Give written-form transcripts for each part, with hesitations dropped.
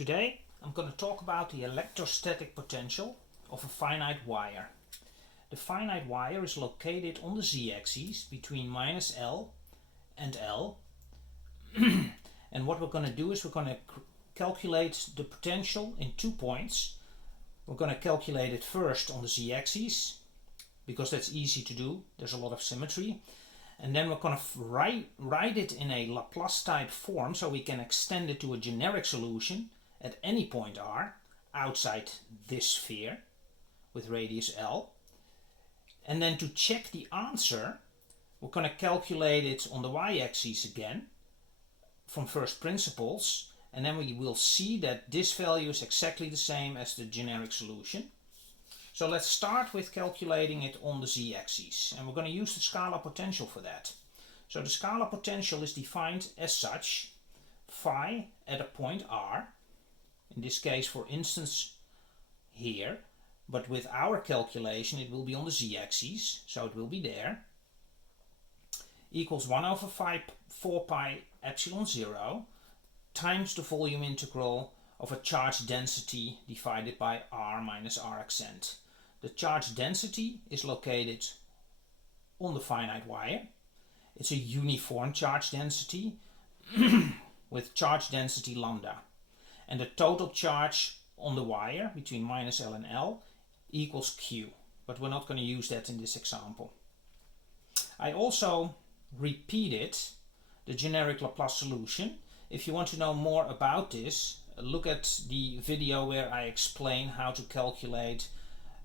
Today I'm going to talk about the electrostatic potential of a finite wire. The finite wire is located on the z-axis between minus L and L. And what we're going to do is we're going to calculate the potential in 2 points. We're going to calculate it first on the z-axis because that's easy to do. There's a lot of symmetry. And then we're going to write it in a Laplace type form so we can extend it to a generic solution at any point r outside this sphere with radius L. And then to check the answer, we're going to calculate it on the y-axis again from first principles, and then we will see that this value is exactly the same as the generic solution. So let's start with calculating it on the z-axis, and we're going to use the scalar potential for that. So the scalar potential is defined as such: phi at a point r, in this case for instance here, but with our calculation it will be on the z-axis, so it will be there, equals 1 over 4 pi epsilon 0 times the volume integral of a charge density divided by r minus r accent. The charge density is located on the finite wire. It's a uniform charge density with charge density lambda. And the total charge on the wire between minus L and L equals Q. But we're not going to use that in this example. I also repeated the generic Laplace solution. If you want to know more about this, look at the video where I explain how to calculate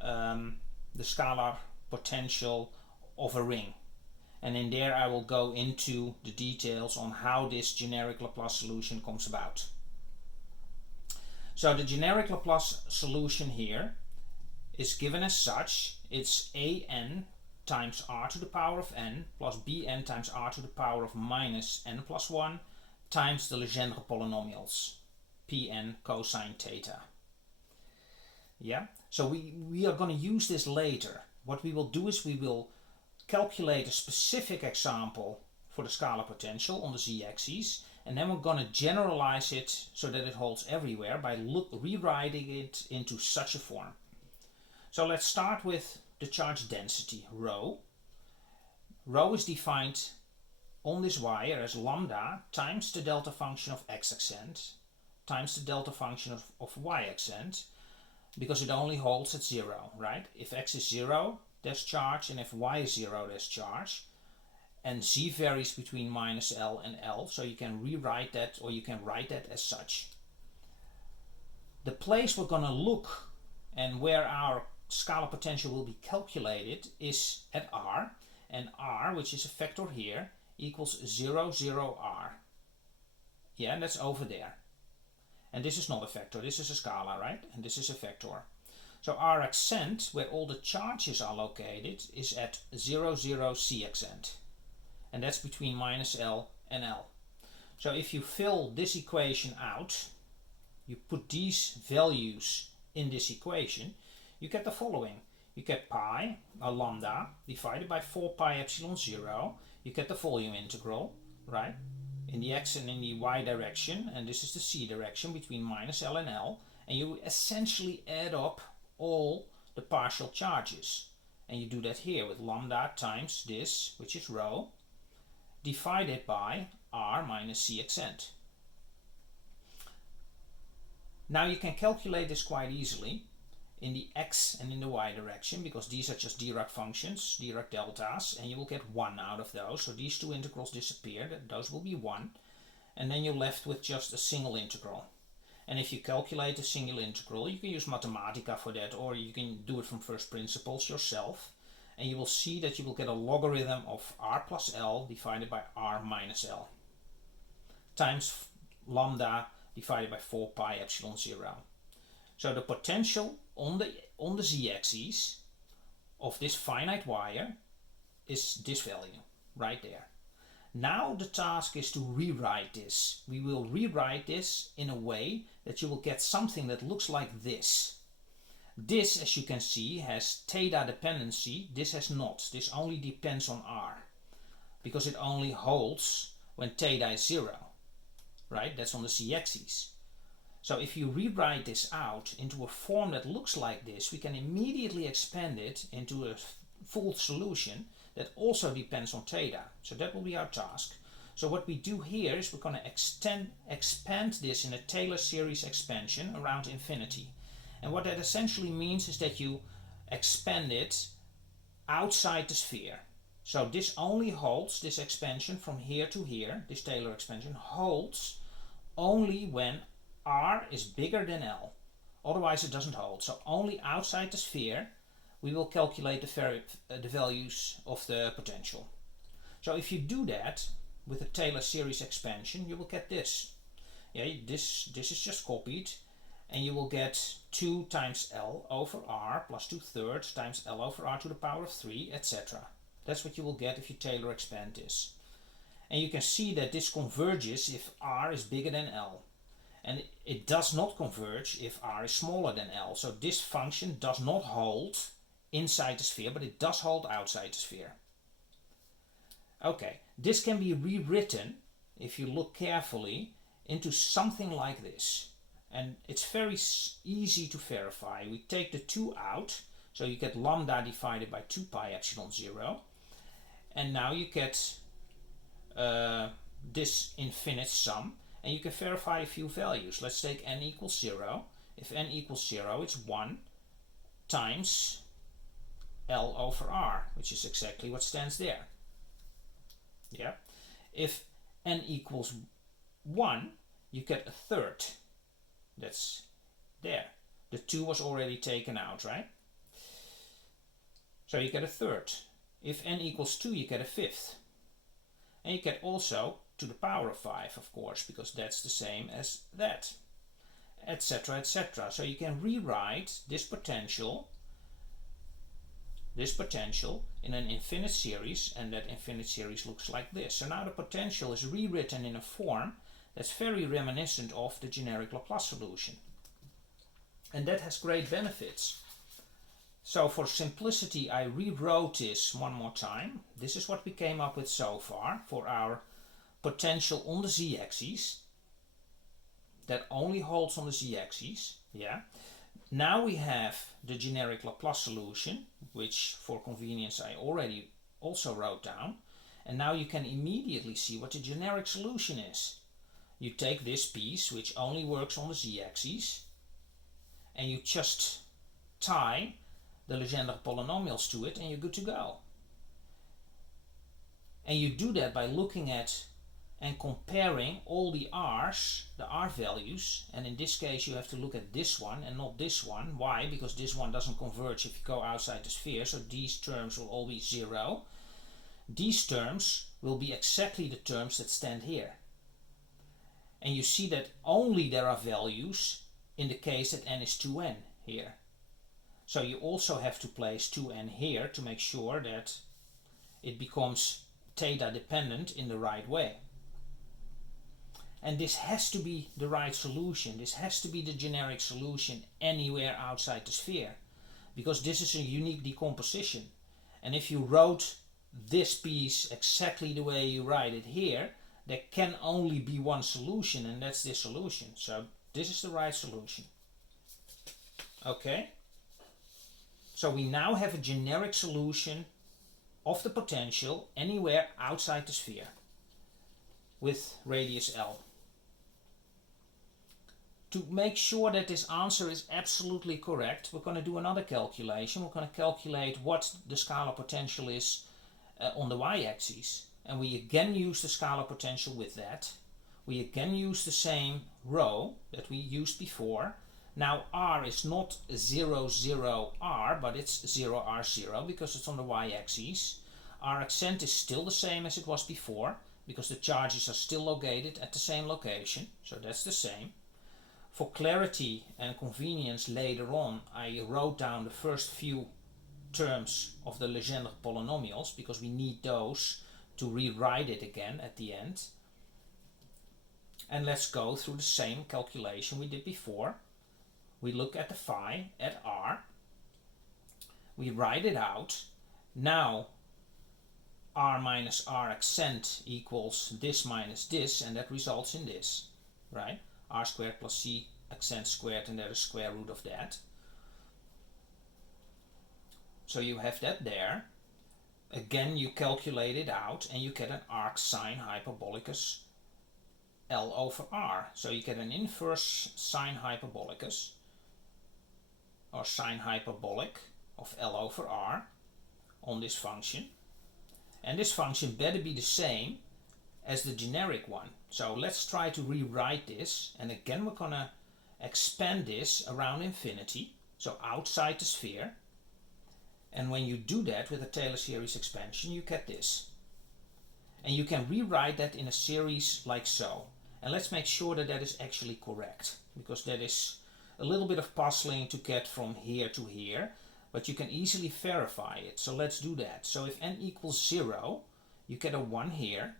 the scalar potential of a ring. And in there I will go into the details on how this generic Laplace solution comes about. So the generic Laplace solution here is given as such. It's an times r to the power of n plus bn times r to the power of minus n plus 1 times the Legendre polynomials, Pn cosine theta. Yeah, so we are going to use this later. What we will do is we will calculate a specific example for the scalar potential on the z-axis, and then we're going to generalize it so that it holds everywhere by rewriting it into such a form. So let's start with the charge density, rho. Rho is defined on this wire as lambda times the delta function of x accent times the delta function of y accent, because it only holds at 0, right? If x is 0, there's charge, and if y is 0, there's charge. And z varies between minus L and L, so you can rewrite that, or you can write that as such. The place we're going to look and where our scalar potential will be calculated is at r, and r, which is a vector here, equals 0, 0, r. Yeah, and that's over there. And this is not a vector, this is a scalar, right? And this is a vector. So r accent, where all the charges are located, is at 0, 0, c accent. And that's between minus L and L. So if you fill this equation out, you put these values in this equation, you get the following. You get pi, or lambda, divided by 4 pi epsilon 0. You get the volume integral, right? In the x and in the y direction, and this is the c direction between minus L and L. And you essentially add up all the partial charges. And you do that here with lambda times this, which is rho, divided by r minus c accent. Now you can calculate this quite easily in the x and in the y direction, because these are just Dirac functions, Dirac deltas, and you will get 1 out of those. So these two integrals disappear, those will be 1, and then you're left with just a single integral. And if you calculate a single integral, you can use Mathematica for that, or you can do it from first principles yourself. And you will see that you will get a logarithm of r plus L divided by r minus L times lambda divided by 4 pi epsilon 0. So the potential on the z-axis of this finite wire is this value right there. Now the task is to rewrite this. We will rewrite this in a way that you will get something that looks like this. This, as you can see, has theta dependency. This has not. This only depends on r, because it only holds when theta is 0, right? That's on the z-axis. So if you rewrite this out into a form that looks like this, we can immediately expand it into a full solution that also depends on theta. So that will be our task. So what we do here is we're going to expand this in a Taylor series expansion around infinity. And what that essentially means is that you expand it outside the sphere. So this only holds, this expansion from here to here, this Taylor expansion holds only when r is bigger than L. Otherwise it doesn't hold. So only outside the sphere we will calculate the values of the potential. So if you do that with a Taylor series expansion, you will get this. Yeah, this is just copied, and you will get 2 times L over R plus 2/3 times L over R to the power of 3, etc. That's what you will get if you Taylor expand this. And you can see that this converges if R is bigger than L. And it does not converge if R is smaller than L. So this function does not hold inside the sphere, but it does hold outside the sphere. Okay, this can be rewritten, if you look carefully, into something like this. And it's very easy to verify. We take the 2 out, so you get lambda divided by 2 pi epsilon 0. And now you get this infinite sum, and you can verify a few values. Let's take n equals 0. If n equals 0, it's 1 times L over R, which is exactly what stands there. Yeah. If n equals 1, you get a third. That's there. The 2 was already taken out, right? So you get a third. If n equals 2, you get a fifth. And you get also to the power of 5, of course, because that's the same as that, etc., etc. So you can rewrite this potential in an infinite series, and that infinite series looks like this. So now the potential is rewritten in a form that's very reminiscent of the generic Laplace solution. And that has great benefits. So for simplicity, I rewrote this one more time. This is what we came up with so far for our potential on the z-axis. That only holds on the z-axis. Yeah. Now we have the generic Laplace solution, which for convenience I already also wrote down. And now you can immediately see what the generic solution is. You take this piece, which only works on the z-axis, and you just tie the Legendre polynomials to it, and you're good to go. And you do that by looking at and comparing all the r's, the r values, and in this case you have to look at this one and not this one. Why? Because this one doesn't converge if you go outside the sphere, so these terms will all be 0. These terms will be exactly the terms that stand here. And you see that only there are values in the case that n is 2n here. So you also have to place 2n here to make sure that it becomes theta dependent in the right way. And this has to be the right solution. This has to be the generic solution anywhere outside the sphere, because this is a unique decomposition. And if you wrote this piece exactly the way you write it here, there can only be one solution, and that's this solution. So this is the right solution. Okay? So we now have a generic solution of the potential anywhere outside the sphere with radius L. To make sure that this answer is absolutely correct, we're going to do another calculation. We're going to calculate what the scalar potential is on the y-axis. And we again use the scalar potential with that. We again use the same rho that we used before. Now r is not 0, 0, r, but it's 0, r, 0 because it's on the y-axis. Our accent is still the same as it was before because the charges are still located at the same location. So that's the same. For clarity and convenience later on, I wrote down the first few terms of the Legendre polynomials because we need those to rewrite it again at the end. And let's go through the same calculation we did before. We look at the phi at r. We write it out. Now r minus r accent equals this minus this, and that results in this, right? R squared plus c accent squared and there's a square root of that. So you have that there. Again, you calculate it out and you get an arc sine hyperbolicus L over R. So you get an inverse sine hyperbolicus, or sine hyperbolic of L over R on this function. And this function better be the same as the generic one. So let's try to rewrite this. And again, we're going to expand this around infinity, so outside the sphere. And when you do that with a Taylor series expansion, you get this. And you can rewrite that in a series like so. And let's make sure that that is actually correct, because that is a little bit of puzzling to get from here to here, but you can easily verify it. So let's do that. So if n equals 0, you get a 1 here.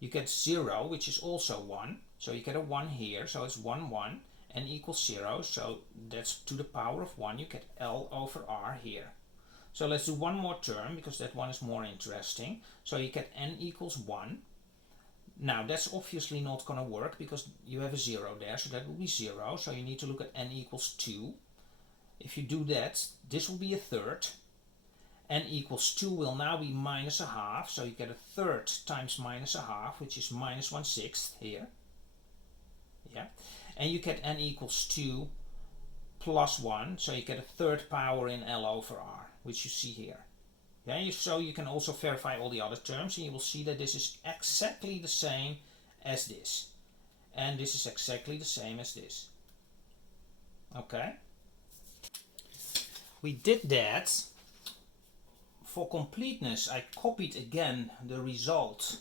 You get 0, which is also 1. So you get a 1 here, so it's 1, 1. N equals 0, so that's to the power of 1. You get L over R here. So let's do one more term, because that one is more interesting. So you get n equals 1. Now that's obviously not going to work, because you have a 0 there, so that will be 0. So you need to look at n equals 2. If you do that, this will be a third. N equals 2 will now be minus a half, so you get a third times minus a half, which is minus 1/6 here. Yeah. And you get n equals 2 plus 1, so you get a third power in L over R, which you see here. Yeah, so you can also verify all the other terms, and you will see that this is exactly the same as this. And this is exactly the same as this. Okay? We did that. For completeness, I copied again the result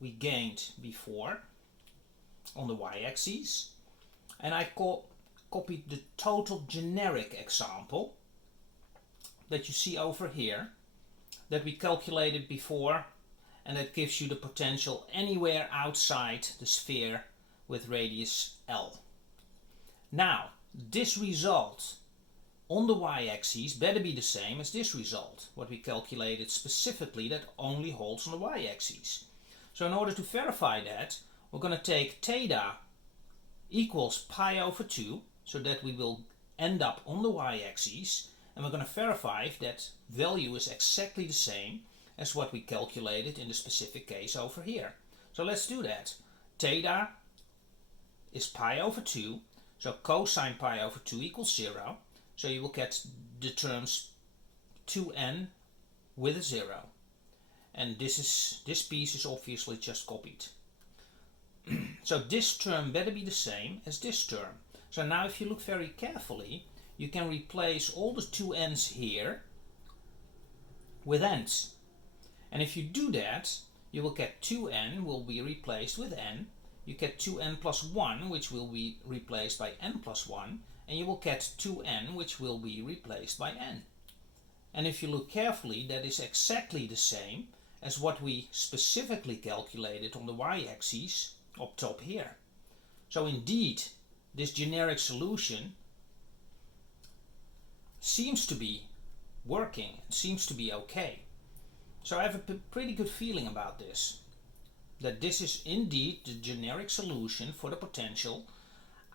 we gained before on the y-axis. And I copied the total generic example that you see over here, that we calculated before, and that gives you the potential anywhere outside the sphere with radius L. Now, this result on the y-axis better be the same as this result, what we calculated specifically, that only holds on the y-axis. So in order to verify that, we're going to take theta equals pi over 2, so that we will end up on the y-axis, and we're going to verify if that value is exactly the same as what we calculated in the specific case over here. So let's do that. Theta is pi over 2, so cosine pi over 2 equals 0. So you will get the terms 2n with a 0. And this piece is obviously just copied. So this term better be the same as this term. So now if you look very carefully, you can replace all the 2n's here with n's. And if you do that, you will get 2n will be replaced with n. You get 2n plus 1, which will be replaced by n plus 1. And you will get 2n, which will be replaced by n. And if you look carefully, that is exactly the same as what we specifically calculated on the y-axis up top here. So indeed, this generic solution seems to be working, seems to be okay. So I have a pretty good feeling about this, that this is indeed the generic solution for the potential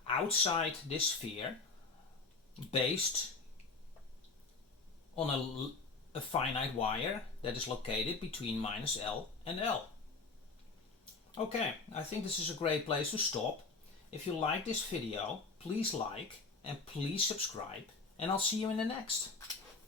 outside this sphere, based on a finite wire that is located between minus L and L. Okay, I think this is a great place to stop. If you like this video, please like and please subscribe, and I'll see you in the next.